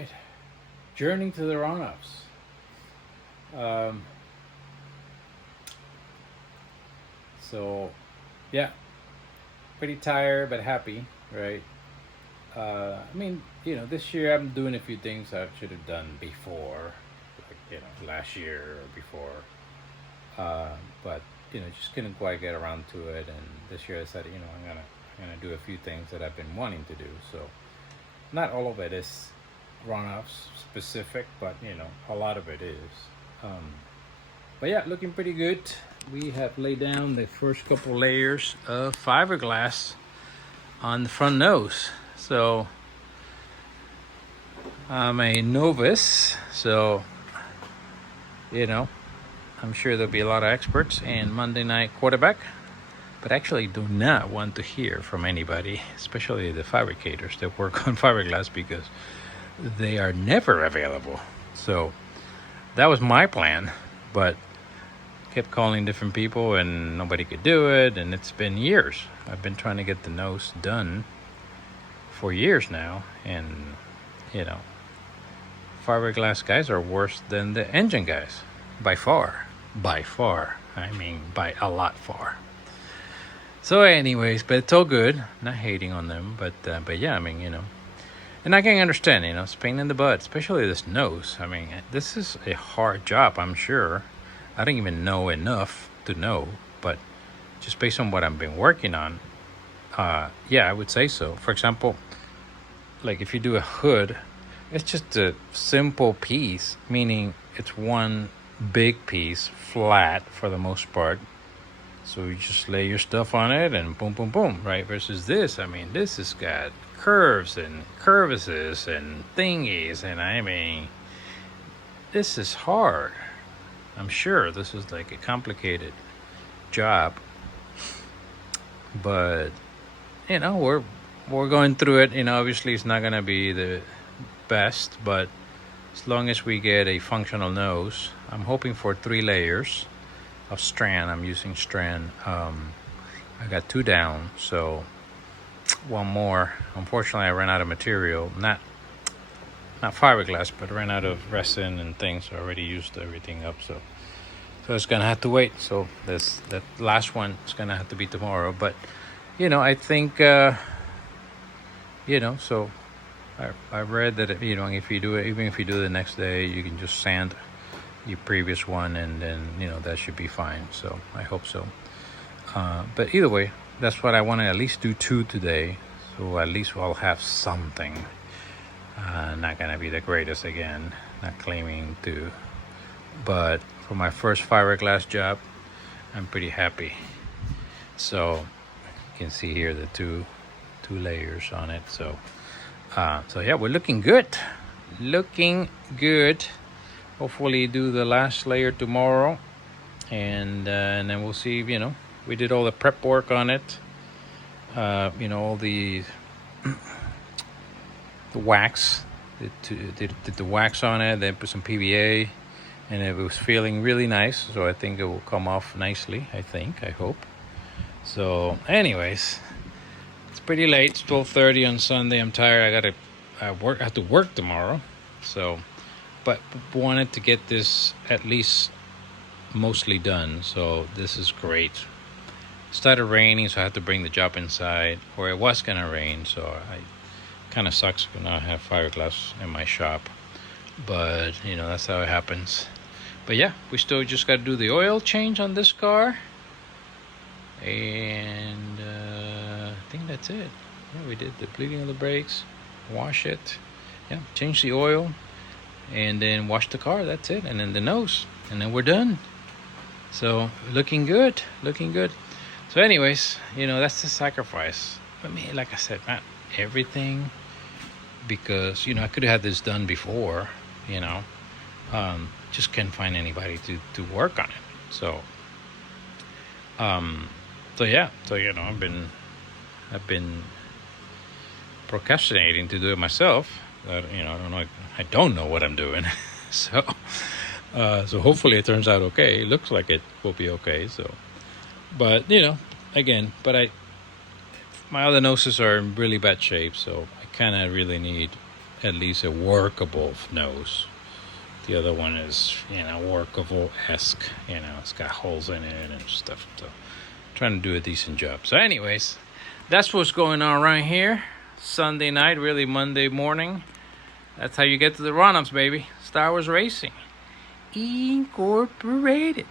right. Journey to the Runoffs. Um, so, yeah, pretty tired but happy, right? This year I'm doing a few things I should have done before, like, last year or before. But, just couldn't quite get around to it. And this year I said, I'm gonna do a few things that I've been wanting to do. So, not all of it is runoffs specific, but a lot of it is. But yeah, looking pretty good. We have laid down the first couple layers of fiberglass on the front nose. So I'm a novice, so I'm sure there'll be a lot of experts in Monday night quarterback, but actually do not want to hear from anybody, especially the fabricators that work on fiberglass, because they are never available. So that was my plan, but kept calling different people and nobody could do it. And it's been years. I've been trying to get the nose done for years now. And, fiberglass guys are worse than the engine guys. By far. By far. I mean, by a lot far. So anyways, but it's all good. Not hating on them, but yeah, and I can understand, it's pain in the butt, especially this nose. I mean, this is a hard job, I'm sure. I don't even know enough to know, but just based on what I've been working on, yeah, I would say so. For example, like if you do a hood, it's just a simple piece, meaning it's one big piece, flat for the most part. So you just lay your stuff on it and boom, boom, boom, right? Versus this, this has got curves and curvices and thingies. And this is hard. I'm sure this is like a complicated job. But, we're going through it. Obviously it's not going to be the best, but as long as we get a functional nose, I'm hoping for 3 layers of strand. I'm using strand. I got 2 down, so 1 more. Unfortunately, I ran out of material. Not fiberglass, but ran out of resin and things. So I already used everything up. So it's gonna have to wait. So that last one is gonna have to be tomorrow. But I think So I read that if you do it, even if you do it the next day, you can just sand your previous one, and then that should be fine. So I hope so. But either way, that's what I want to at least do 2 today, so at least I'll have something. Not gonna be the greatest again, not claiming to, but for my first fiberglass job, I'm pretty happy. So you can see here the two layers on it. So yeah, we're looking good. Hopefully do the last layer tomorrow, and then we'll see. We did all the prep work on it. All the wax. Did the wax on it. Then put some PVA, and it was feeling really nice. So I think it will come off nicely. I hope. So, anyways, it's pretty late. It's 12:30 on Sunday. I'm tired. I have to work tomorrow. So, but wanted to get this at least mostly done. So this is great. Started raining, so I had to bring the job inside, or it was gonna rain. So I kind of sucks when I have fiberglass in my shop. But that's how it happens. But yeah, we still just got to do the oil change on this car. And I think that's it. Yeah, we did the bleeding of the brakes, wash it, change the oil, and then wash the car. That's it. And then the nose, and then we're done. So looking good. So anyways, that's the sacrifice. Like I said, not everything, because I could have had this done before. Just can't find anybody to work on it. So yeah, I've been procrastinating to do it myself. I don't know what I'm doing. So hopefully it turns out okay. It looks like it will be okay. So, but my other noses are in really bad shape, so I kind of really need at least a workable nose. The other one is, workable-esque. It's got holes in it and stuff. So trying to do a decent job. So anyways, that's what's going on right here. Sunday night, really Monday morning. That's how you get to the Runoffs, baby. Star Wars Racing Incorporated.